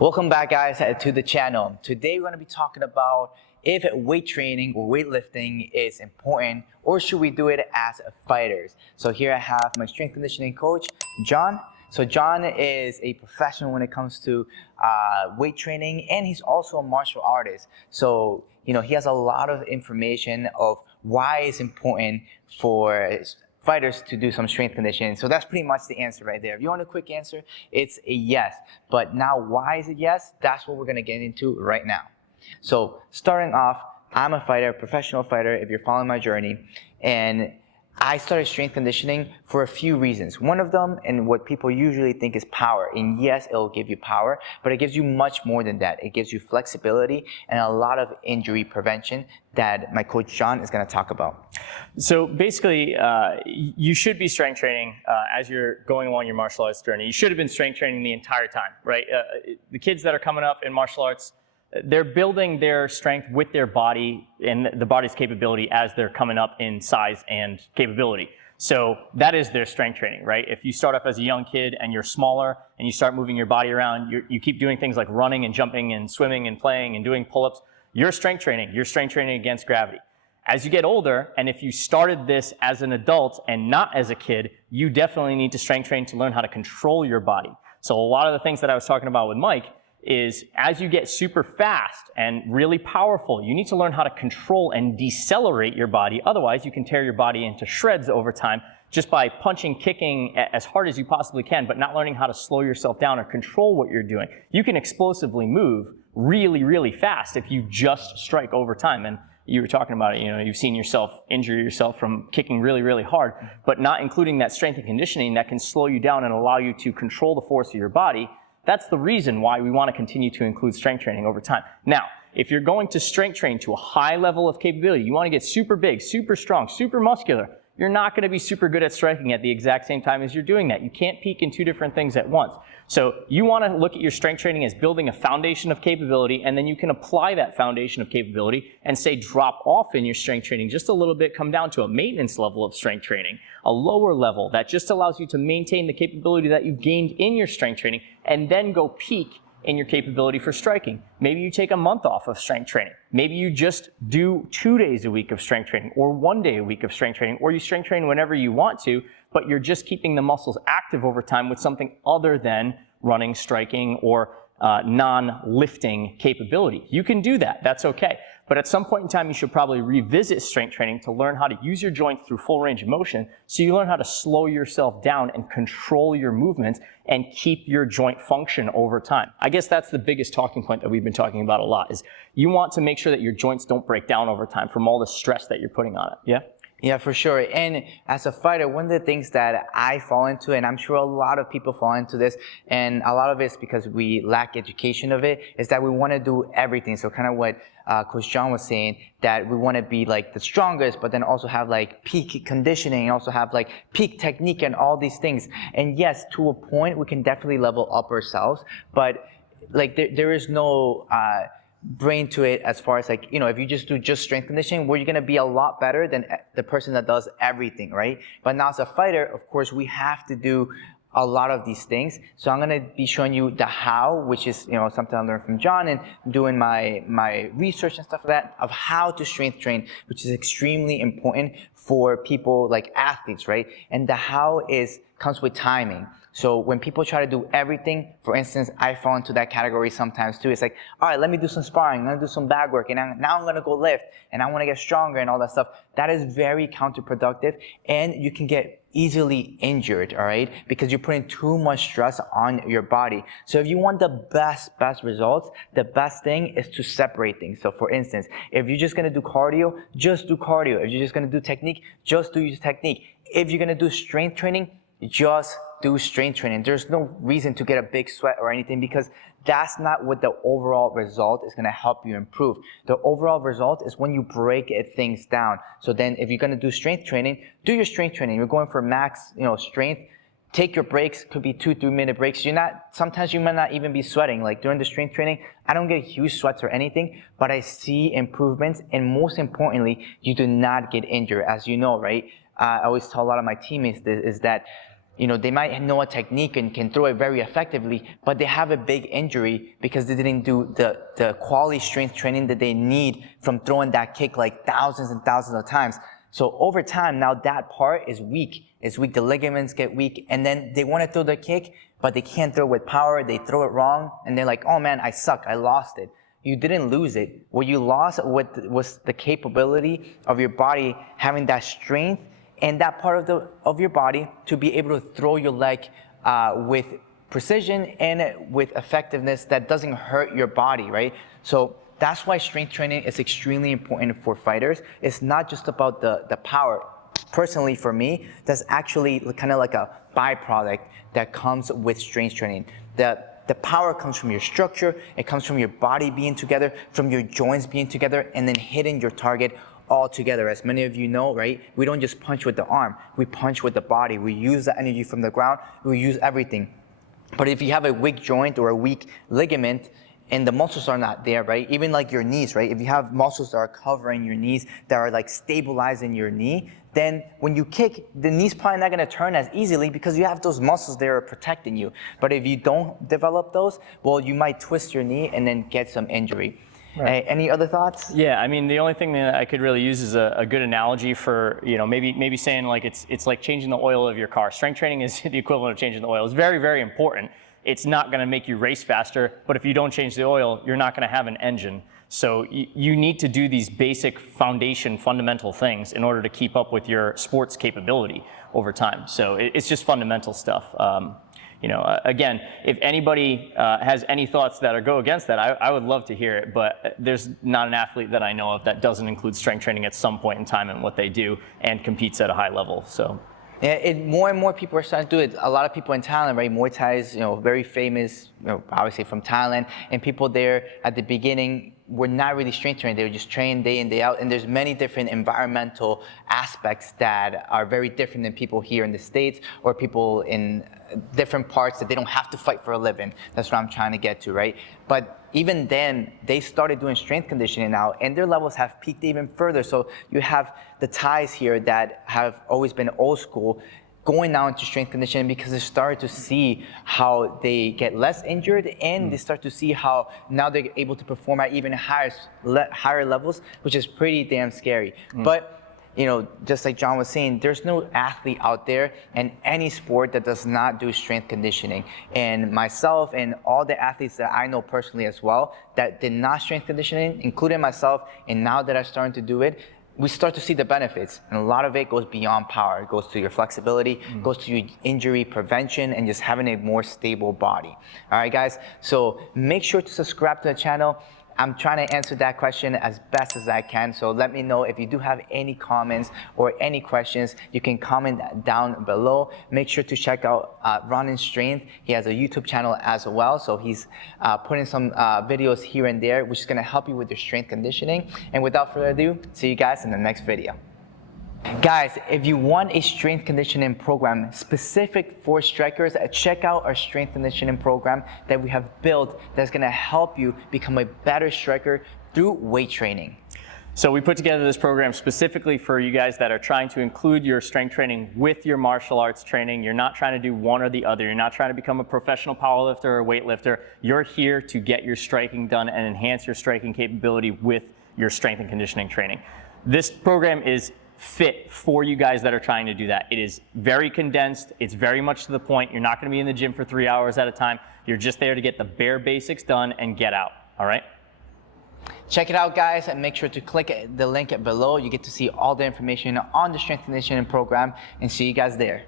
Welcome back, guys, to the channel. Today we're going to be talking about if weight training or weightlifting is important, or should we do it as fighters. So here I have my strength conditioning coach, John. So John is a professional when it comes to weight training, and he's also a martial artist. So he has a lot of information of why it's important for fighters to do some strength conditioning. So that's pretty much the answer right there. If you want a quick answer, it's a yes. But now, why is it yes? That's what we're gonna get into right now. So starting off, I'm a fighter, professional fighter, if you're following my journey, and I started strength conditioning for a few reasons. One of them, and what people usually think, is power. And yes, it'll give you power, but it gives you much more than that. It gives you flexibility and a lot of injury prevention that my coach John is going to talk about. So basically, you should be strength training as you're going along your martial arts journey. You should have been strength training the entire time, right? The kids that are coming up in martial arts, they're building their strength with their body and the body's capability as they're coming up in size and capability. So that is their strength training, right? If you start off as a young kid and you're smaller and you start moving your body around, you keep doing things like running and jumping and swimming and playing and doing pull-ups, you're strength training against gravity. As you get older, and if you started this as an adult and not as a kid, you definitely need to strength train to learn how to control your body. So a lot of the things that I was talking about with Mike is as you get super fast and really powerful, you need to learn how to control and decelerate your body. Otherwise, you can tear your body into shreds over time just by punching, kicking as hard as you possibly can, but not learning how to slow yourself down or control what you're doing. You can explosively move really, really fast if you just strike over time. And you were talking about it, you've seen yourself injure yourself from kicking really, really hard, but not including that strength and conditioning that can slow you down and allow you to control the force of your body. That's the reason why we want to continue to include strength training over time. Now, if you're going to strength train to a high level of capability, you want to get super big, super strong, super muscular, you're not going to be super good at striking at the exact same time as you're doing that. You can't peak in two different things at once. So you want to look at your strength training as building a foundation of capability, and then you can apply that foundation of capability and say drop off in your strength training just a little bit, come down to a maintenance level of strength training, a lower level that just allows you to maintain the capability that you've gained in your strength training, and then go peak in your capability for striking. Maybe you take a month off of strength training. Maybe you just do 2 days a week of strength training, or 1 day a week of strength training, or you strength train whenever you want to, but you're just keeping the muscles active over time with something other than running, striking, or non-lifting capability. You can do that, that's okay. But at some point in time, you should probably revisit strength training to learn how to use your joints through full range of motion, so you learn how to slow yourself down and control your movements and keep your joint function over time. I guess that's the biggest talking point that we've been talking about a lot, is you want to make sure that your joints don't break down over time from all the stress that you're putting on it, yeah? Yeah, for sure. And as a fighter, one of the things that I fall into, and I'm sure a lot of people fall into this, and a lot of it's because we lack education of it, is that we want to do everything. So kind of what Coach John was saying, that we want to be like the strongest, but then also have like peak conditioning, and also have like peak technique and all these things. And yes, to a point, we can definitely level up ourselves, but like there is no brain to it as far as like, if you just do just strength conditioning, where you're going to be a lot better than the person that does everything, right? But now as a fighter, of course, we have to do a lot of these things. So I'm going to be showing you the how, which is, something I learned from John and doing my research and stuff like that, of how to strength train, which is extremely important for people like athletes, right? And the how comes with timing. So when people try to do everything, for instance, I fall into that category sometimes too. It's like, all right, let me do some sparring, let me do some bag work, and now I'm gonna go lift, and I wanna get stronger and all that stuff. That is very counterproductive, and you can get easily injured, all right? Because you're putting too much stress on your body. So if you want the best results, the best thing is to separate things. So for instance, if you're just gonna do cardio, just do cardio. If you're just gonna do technique, just do your technique. If you're gonna do strength training, just do strength training. There's no reason to get a big sweat or anything, because that's not what the overall result is going to help you improve. The overall result is when you break things down. So then if you're going to do strength training, do your strength training. You're going for max, strength. Take your breaks, could be 2-3 minute breaks. Sometimes you might not even be sweating. Like during the strength training, I don't get huge sweats or anything, but I see improvements. And most importantly, you do not get injured, as you know, right? I always tell a lot of my teammates this, is that they might know a technique and can throw it very effectively, but they have a big injury because they didn't do the quality strength training that they need from throwing that kick like thousands and thousands of times. So over time, now that part is weak. It's weak, the ligaments get weak, and then they want to throw the kick, but they can't throw it with power, they throw it wrong, and they're like, oh man, I suck, I lost it. You didn't lose it. What you lost was the capability of your body having that strength and that part of your body to be able to throw your leg with precision and with effectiveness that doesn't hurt your body, right? So that's why strength training is extremely important for fighters. It's not just about the power. Personally, for me, that's actually kind of like a byproduct that comes with strength training. The power comes from your structure, it comes from your body being together, from your joints being together, and then hitting your target all together. As many of you know, right? We don't just punch with the arm, we punch with the body. We use the energy from the ground, we use everything. But if you have a weak joint or a weak ligament, and the muscles are not there, right? Even like your knees, right? If you have muscles that are covering your knees, that are like stabilizing your knee, then when you kick, the knee's probably not gonna turn as easily because you have those muscles there protecting you. But if you don't develop those, well, you might twist your knee and then get some injury. Right. Any other thoughts? Yeah, I mean, the only thing that I could really use is a good analogy for, maybe saying like it's like changing the oil of your car. Strength training is the equivalent of changing the oil. It's very, very important. It's not going to make you race faster, but if you don't change the oil, you're not going to have an engine. So you need to do these basic fundamental things in order to keep up with your sports capability over time. So it's just fundamental stuff. Again, if anybody has any thoughts that go against that, I would love to hear it, but there's not an athlete that I know of that doesn't include strength training at some point in time in what they do and competes at a high level. So. Yeah, more and more people are starting to do it. A lot of people in Thailand, right? Muay Thai is, very famous, obviously from Thailand, and people there at the beginning were not really strength trained. They were just trained day in, day out, and there's many different environmental aspects that are very different than people here in the States or people in different parts that they don't have to fight for a living. That's what I'm trying to get to, right? But even then, they started doing strength conditioning now, and their levels have peaked even further. So you have the Thais here that have always been old school, going now into strength conditioning because they started to see how they get less injured, and they start to see how now they're able to perform at even higher levels, which is pretty damn scary. But just like John was saying, there's no athlete out there in any sport that does not do strength conditioning. And myself and all the athletes that I know personally as well that did not strength conditioning, including myself, and now that I'm starting to do it, we start to see the benefits. And a lot of it goes beyond power. It goes to your flexibility, goes to your injury prevention, and just having a more stable body. All right, guys? So make sure to subscribe to the channel. I'm trying to answer that question as best as I can. So let me know if you do have any comments or any questions. You can comment down below. Make sure to check out Ronan's Strength. He has a YouTube channel as well. So he's putting some videos here and there, which is going to help you with your strength conditioning. And without further ado, see you guys in the next video. Guys, if you want a strength conditioning program specific for strikers, check out our strength conditioning program that we have built that's going to help you become a better striker through weight training. So we put together this program specifically for you guys that are trying to include your strength training with your martial arts training. You're not trying to do one or the other. You're not trying to become a professional powerlifter or weightlifter. You're here to get your striking done and enhance your striking capability with your strength and conditioning training. This program is fit for you guys that are trying to do that. It is very condensed. It's very much to the point. You're not going to be in the gym for 3 hours at a time. You're just there to get the bare basics done and get out. All right? Check it out, guys, and make sure to click the link below. You get to see all the information on the strength conditioning program, and see you guys there.